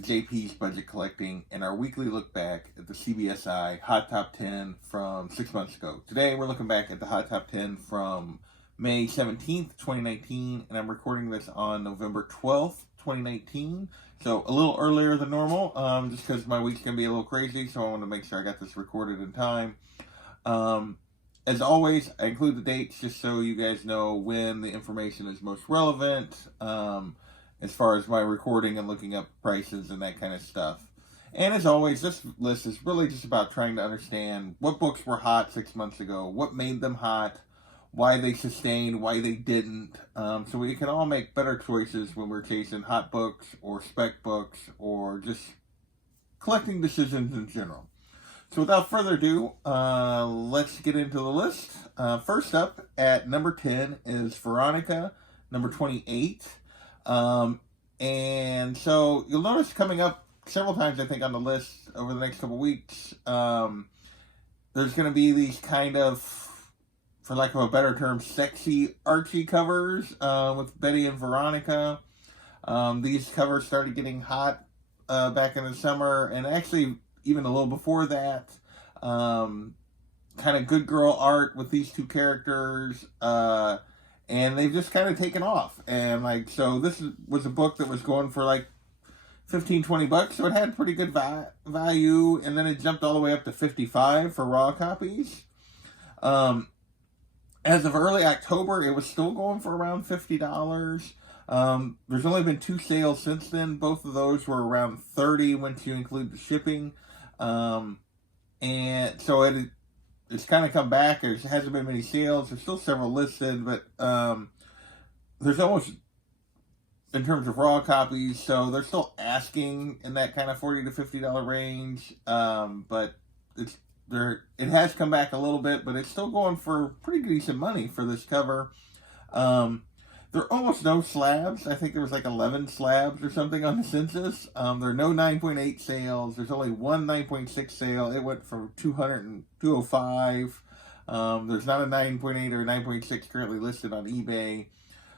to JP's Budget Collecting and our weekly look back at the CBSI Hot Top 10 from 6 months ago. Today we're looking back at the Hot Top 10 from May 17th, 2019, and I'm recording this on November 12th, 2019. So a little earlier than normal, just because my week's going to be a little crazy, so I want to make sure I got this recorded in time. As always, I include the dates just so you guys know when the information is most relevant, as far as my recording and looking up prices and that kind of stuff. And as always, this list is really just about trying to understand what books were hot 6 months ago, what made them hot, why they sustained, why they didn't, so we can all make better choices when we're chasing hot books or spec books or just collecting decisions in general. So without further ado, let's get into the list. First up at number 10 is Veronica, number 28. And so you'll notice coming up several times, I think, on the list over the next couple weeks, there's going to be these kind of, for lack of a better term, sexy Archie covers with Betty and Veronica. These covers started getting hot back in the summer, and actually even a little before that. Kind of good girl art with these two characters, and they've just kind of taken off. And so this was a book that was going for like $15-20, so it had pretty good value, and then it jumped all the way up to $55 for raw copies. As of early October, it was still going for around $50. There's only been 2 sales since then. Both of those were around $30 once you include the shipping. And so it's kind of come back. There hasn't been many sales. There's still several listed, but there's almost, in terms of raw copies, so they're still asking in that kind of $40 to $50 range. But it has come back a little bit, but it's still going for pretty decent money for this cover. There are almost no slabs. I think there was like 11 slabs or something on the census. There are no 9.8 sales. There's only one 9.6 sale. It went from 200 and 205. There's not a 9.8 or 9.6 currently listed on eBay.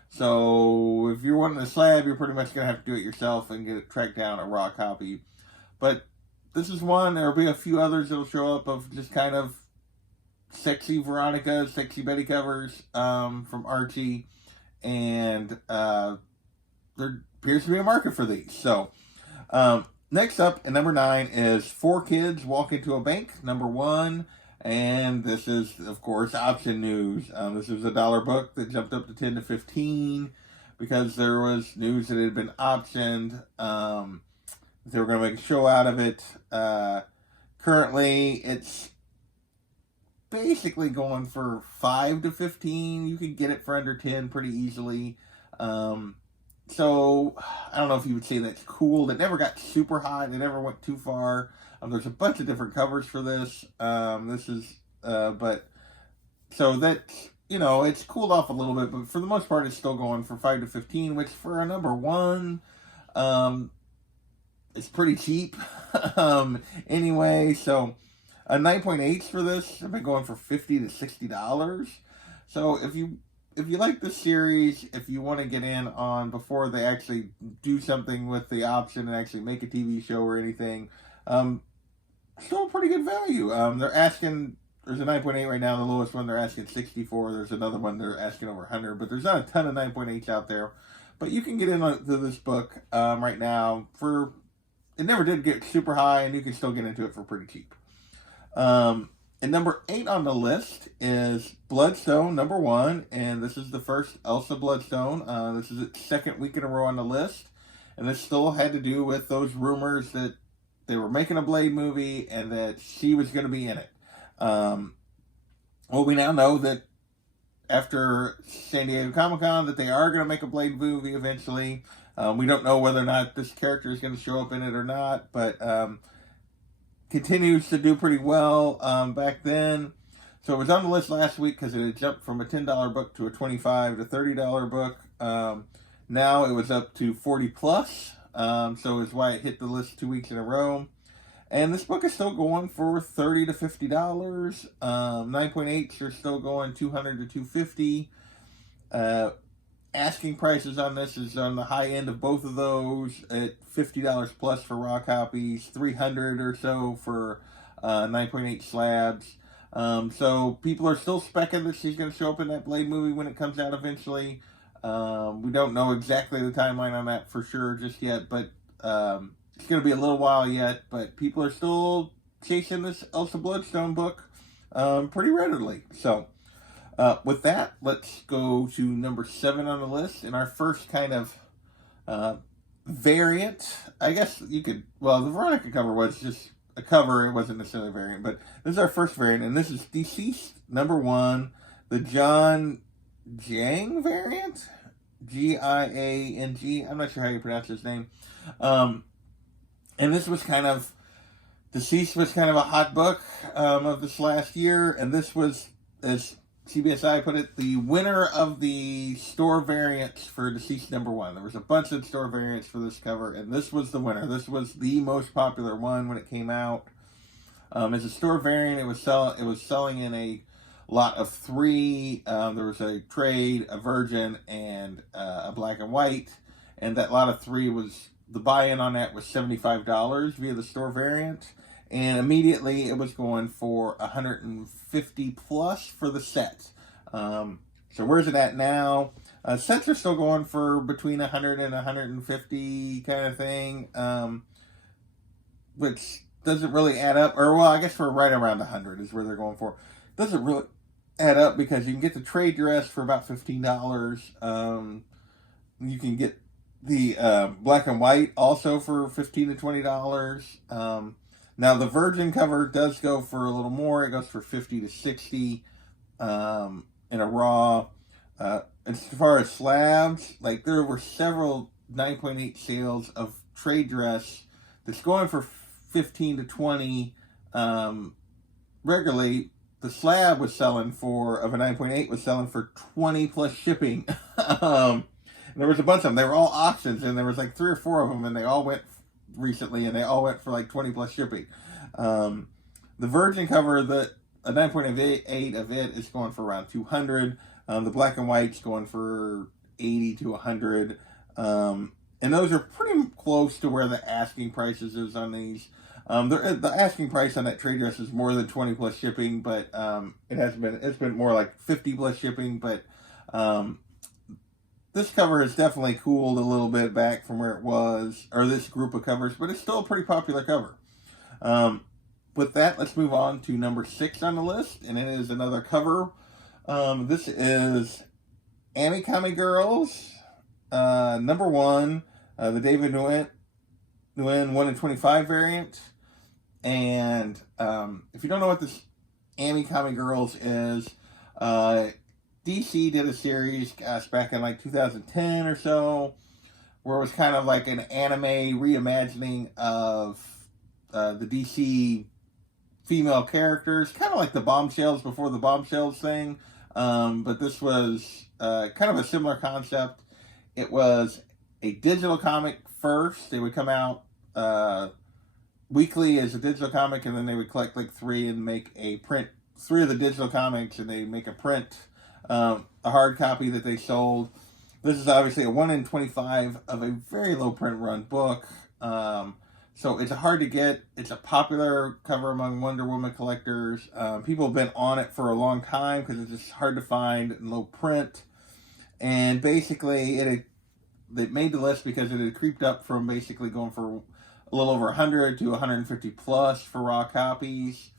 So if you're wanting a slab, you're pretty much going to have to do it yourself and get it tracked down a raw copy. But this is one. There'll be a few others that'll show up of just kind of sexy Veronica, sexy Betty covers from Archie. And there appears to be a market for these. So next up at number 9 is 4 Kids Walk Into a Bank, number 1. And this is, of course, option news. This is a $1 book that jumped up to 10 to 15 because there was news that it had been optioned. They were going to make a show out of it. Currently, it's basically going for 5 to 15. You can get it for under 10 pretty easily. So I don't know if you would say that's cool. It never got super hot. It never went too far. There's a bunch of different covers for this. But so that, it's cooled off a little bit, but for the most part, it's still going for 5 to 15, which for a number 1, it's pretty cheap. Anyway, so 9.8s for this have been going for $50 to $60. So if you like this series, if you want to get in on before they actually do something with the option and actually make a TV show or anything, still a pretty good value. They're asking, there's a 9.8 right now, the lowest one they're asking 64. There's another one they're asking over 100, but there's not a ton of 9.8s out there. But you can get into this book right now for, it never did get super high, and you can still get into it for pretty cheap. And number 8 on the list is Bloodstone, number 1, and this is the first Elsa Bloodstone. This is its 2nd week in a row on the list, and this still had to do with those rumors that they were making a Blade movie and that she was going to be in it. Well, we now know that after San Diego Comic-Con that they are going to make a Blade movie eventually. We don't know whether or not this character is going to show up in it or not, but continues to do pretty well back then. So it was on the list last week because it had jumped from a $10 book to a $25 to $30 book. Now it was up to 40 plus. So it's why it hit the list 2 weeks in a row. And this book is still going for $30 to $50. 9.8s are still going $200 to $250. asking prices on this is on the high end of both of those at $50 plus for raw copies, $300 or so for 9.8 slabs. So people are still specking that she's going to show up in that Blade movie when it comes out eventually. We don't know exactly the timeline on that for sure just yet, but it's going to be a little while yet. But people are still chasing this Elsa Bloodstone book pretty readily. So with that, let's go to number 7 on the list. And our first kind of variant, I guess you could, well, the Veronica cover was just a cover. It wasn't necessarily a variant, but this is our first variant. And this is Deceased number 1, the John Jang variant. Giang. I'm not sure how you pronounce his name. And this was kind of, Deceased was kind of a hot book of this last year. And this was, as CBSI put it, the winner of the store variants for Deceased number 1. There was a bunch of store variants for this cover, and this was the winner. This was the most popular one when it came out. As a store variant, it was selling in a lot of 3. There was a trade, a virgin, and a black and white. And that lot of 3 was, the buy-in on that was $75 via the store variant. And immediately it was going for $150 plus for the set. So where's it at now? Sets are still going for between $100 and $150 kind of thing, which doesn't really add up. Or, well, I guess we're right around $100 is where they're going for. Doesn't really add up because you can get the trade dress for about $15. You can get the black and white also for $15 to $20. Now the Virgin cover does go for a little more. It goes for $50 to $60 in a raw. As far as slabs, like there were several 9.8 sales of trade dress that's going for $15 to $20 regularly. The slab was selling for, of a 9.8, was selling for $20 plus shipping. And there was a bunch of them. They were all auctions, and there was like 3 or 4 of them, and they all went recently, and they all went for like $20 plus shipping. The Virgin cover, a 9.8 of it is going for around $200. The black and white's going for $80 to $100. And those are pretty close to where the asking prices is on these. The asking price on that trade dress is more than $20 plus shipping, but it's been more like $50 plus shipping. But this cover has definitely cooled a little bit back from where it was, or this group of covers, but it's still a pretty popular cover. With that, let's move on to number 6 on the list, and it is another cover. This is Amikami Girls, number 1, the David Nguyen 1 in 25 variant. And if you don't know what this Amikami Girls is, DC did a series, back in like 2010 or so, where it was kind of like an anime reimagining of the DC female characters, kind of like the Bombshells before the Bombshells thing. But this was kind of a similar concept. It was a digital comic first. It would come out weekly as a digital comic, and then they would collect like 3 and make a print, 3 of the digital comics, and they make a print, a hard copy that they sold. This is obviously a 1 in 25 of a very low print run book. So it's hard to get. It's a popular cover among Wonder Woman collectors. People have been on it for a long time because it's just hard to find in low print. And basically, it made the list because it had creeped up from basically going for a little over 100 to 150 plus for raw copies.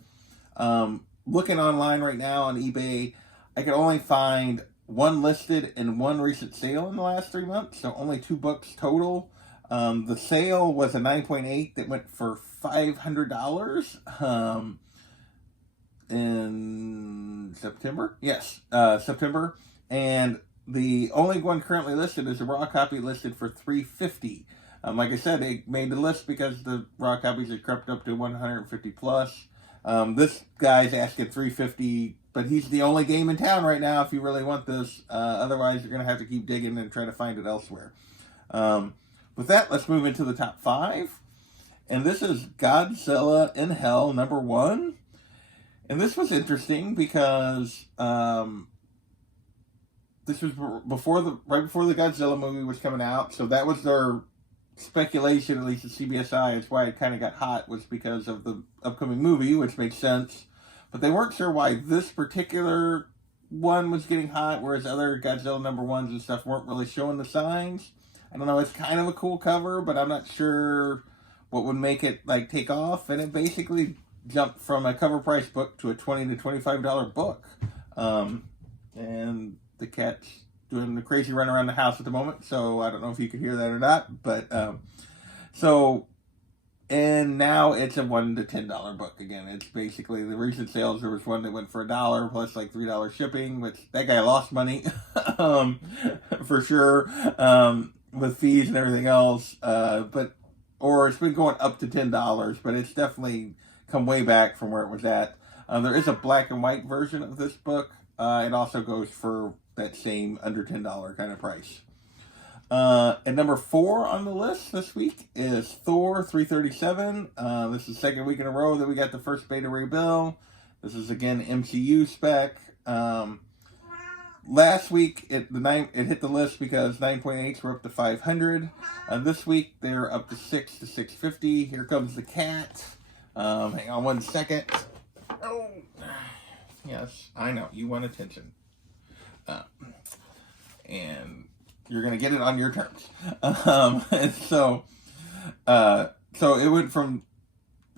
Looking online right now on eBay, I could only find 1 listed and 1 recent sale in the last 3 months, so only 2 books total. The sale was a 9.8 that went for $500 in September. Yes, September. And the only one currently listed is a raw copy listed for $350. Like I said, they made the list because the raw copies had crept up to 150 plus. This guy's asking $350, but he's the only game in town right now if you really want this. Otherwise, you're going to have to keep digging and try to find it elsewhere. With that, let's move into the top 5. And this is Godzilla Hell number 1. And this was interesting because this was right before the Godzilla movie was coming out, so that was their speculation, at least at CBSI. It's why it kind of got hot, was because of the upcoming movie, which makes sense. But they weren't sure why this particular one was getting hot, whereas other Godzilla #1s and stuff weren't really showing the signs. I don't know, it's kind of a cool cover, but I'm not sure what would make it like take off. And it basically jumped from a cover price book to a $20 to $25 book. And the cat's doing the crazy run around the house at the moment, so I don't know if you could hear that or not. But and now it's a $1 to $10 book again. It's basically the recent sales. There was one that went for $1 plus like $3 shipping, which that guy lost money for sure, with fees and everything else. Or it's been going up to $10, but it's definitely come way back from where it was at. There is a black and white version of this book. It also goes for that same under $10 kind of price. And number 4 on the list this week is Thor 337. This is the second week in a row that we got the first beta ray bill. This is again MCU spec. Last week it hit the list because 9.8s were up to 500. This week they're up to 6 to 650. Here comes the cat. Hang on one second. Oh, yes, I know you want attention, and you're going to get it on your terms. And so it went from,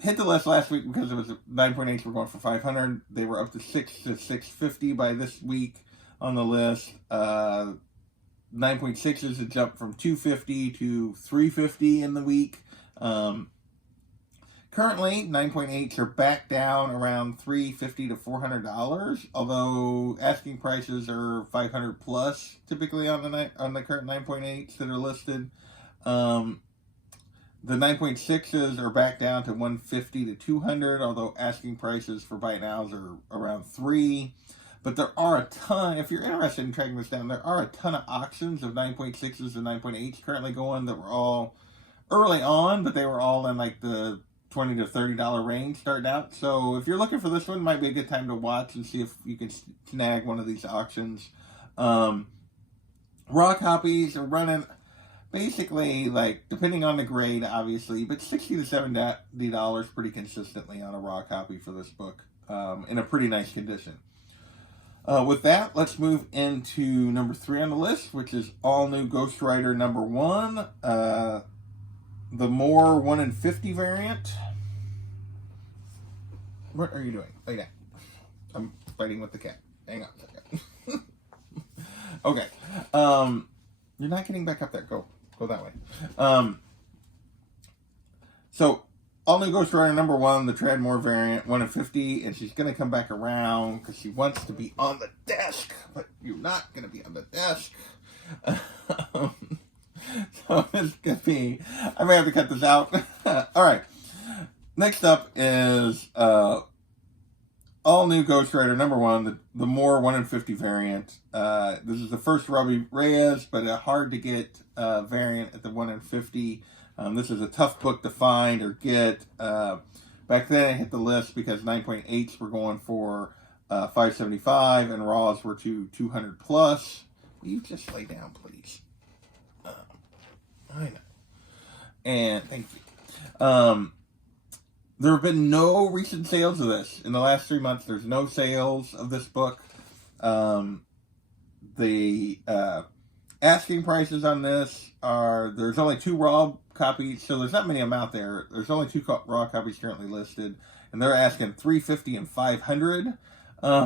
hit the list last week because it was 9.8s were going for 500. They were up to 6 to 650 by this week on the list. 9.6s had jumped from 250 to 350 in the week. Currently, 9.8s are back down around $350 to $400, although asking prices are $500 plus typically on the current 9.8s that are listed. The 9.6s are back down to $150 to $200, although asking prices for buy nows are around $3. But there are a ton, if you're interested in tracking this down, there are a ton of auctions of 9.6s and 9.8s currently going that were all early on, but they were all in like the $20 to $30 range starting out. So if you're looking for this one, it might be a good time to watch and see if you can snag one of these auctions. Raw copies are running basically, like, depending on the grade, obviously, but $60 to $70 pretty consistently on a raw copy for this book, in a pretty nice condition. With that, let's move into number 3 on the list, which is all new Ghost Rider #1. The more 1 in 50 variant. What are you doing? Lay down. I'm fighting with the cat. Hang on a second. Okay. You're not getting back up there. Go that way. So, all new Ghost Rider #1, the Treadmore variant, 1 in 50, and she's going to come back around because she wants to be on the desk, but you're not going to be on the desk. So it's going to be, I may have to cut this out. Alright. Next up is all new Ghost Rider #1, the more 1 in 50 variant. This is the first Robbie Reyes, but a hard to get variant at the 1 in 50. This is a tough book to find or get. Back then it hit the list because 9.8s were going for $575 and raws were to $200 plus. Will you just lay down, please? I know. And thank you. There have been no recent sales of this. In the last 3 months, there's no sales of this book. The asking prices on this are, there's only 2 raw copies, so there's not many of them out there. There's only 2 raw copies currently listed, and they're asking $350 and $500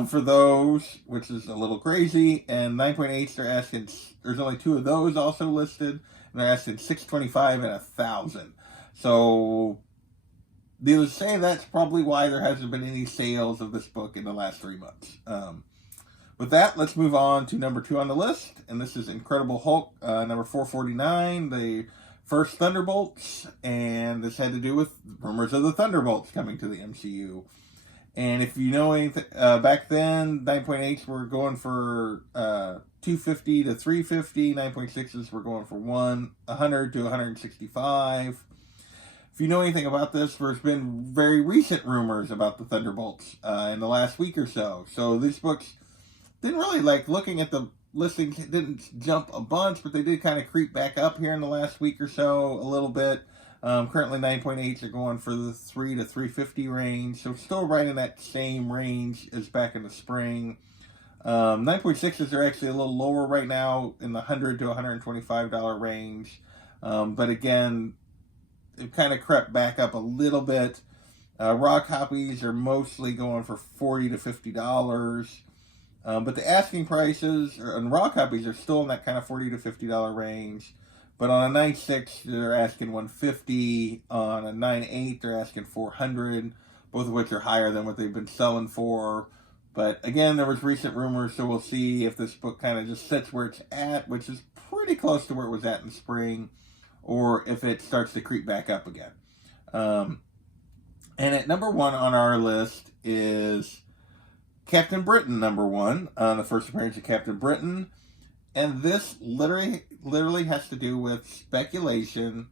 for those, which is a little crazy. And 9.8s, they're asking, there's only 2 of those also listed, and they're asking $625 and $1,000. So, needless to say, that's probably why there hasn't been any sales of this book in the last 3 months. With that, let's move on to number 2 on the list, and this is Incredible Hulk, number 449, the first Thunderbolts, and this had to do with rumors of the Thunderbolts coming to the MCU. And if you know anything, back then, 9.8s were going for $250 to $350, 9.6s were going for $100 to $165. If you know anything about this, there's been very recent rumors about the Thunderbolts in the last week or so. So these books didn't really, like, looking at the listings didn't jump a bunch, but they did kind of creep back up here in the last week or so a little bit. Currently 9.8s are going for the 3 to 350 range, so still right in that same range as back in the spring. 9.6s are actually a little lower right now in the $100 to $125 range, but again, it kind of crept back up a little bit. Raw copies are mostly going for $40 to $50. But the asking prices on raw copies are still in that kind of $40 to $50 range. But on a 9.6, they're asking $150. On a 9.8, they're asking $400, both of which are higher than what they've been selling for. But again, there was recent rumors, so we'll see if this book kind of just sits where it's at, which is pretty close to where it was at in spring, or if it starts to creep back up again. And at number 1 on our list is Captain Britain, number 1, the first appearance of Captain Britain. And this literally has to do with speculation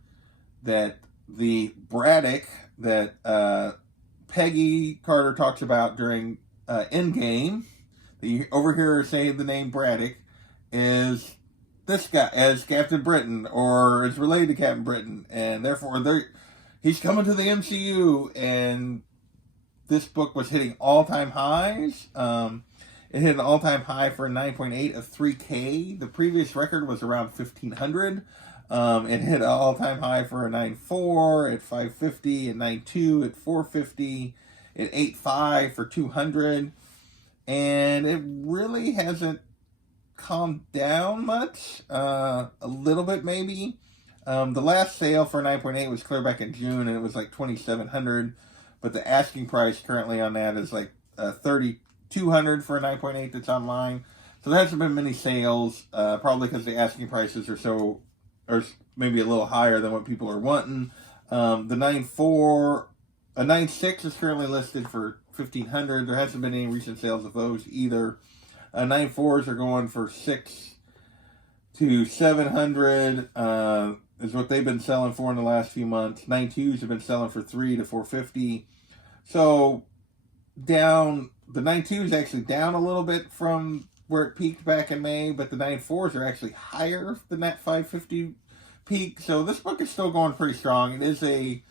that the Braddock that Peggy Carter talks about during Endgame, that you overhear her say the name Braddock, is this guy as Captain Britain, or is related to Captain Britain, and therefore he's coming to the MCU. And this book was hitting all-time highs. It hit an all-time high for a 9.8 of 3K. The previous record was around 1,500. It hit an all-time high for a 9.4 at 550, a 9.2 at 450, at 8.5 for 200. And it really hasn't calmed down much. A little bit, maybe. The last sale for 9.8 was clear back in June, and it was like 2,700. But the asking price currently on that is like 3,200 for a 9.8 that's online. So there hasn't been many sales, probably because the asking prices are maybe a little higher than what people are wanting. The 9.4, a 9.6 is currently listed for 1,500. There hasn't been any recent sales of those either. 9.4s are going for 6 to 700. Is what they've been selling for in the last few months. 9.2s have been selling for 3 to 450. So down, the 9.2 is actually down a little bit from where it peaked back in May, but the 9.4s are actually higher than that 550 peak. So this book is still going pretty strong. It is a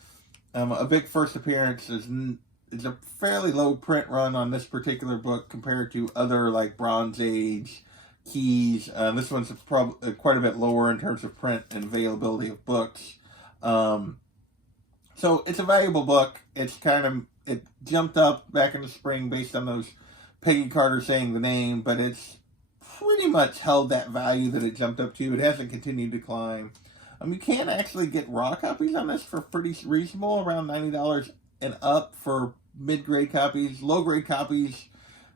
big first appearance. It's a fairly low print run on this particular book compared to other like Bronze Age keys. This one's probably quite a bit lower in terms of print and availability of books. So it's a valuable book. It jumped up back in the spring based on those Peggy Carter saying the name, but it's pretty much held that value that it jumped up to. It hasn't continued to climb. You can actually get raw copies on this for pretty reasonable, around $90 and up for mid-grade copies. Low-grade copies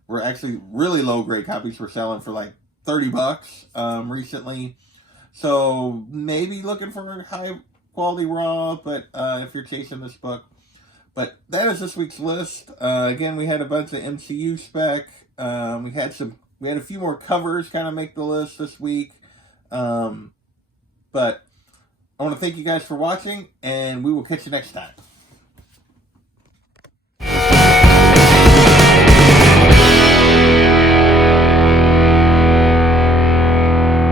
were actually really low-grade copies were selling for like $30 recently. So maybe looking for high quality raw, but if you're chasing this book. But that is this week's list. Again, we had a bunch of MCU spec. We had a few more covers kind of make the list this week. But I want to thank you guys for watching, and we will catch you next time.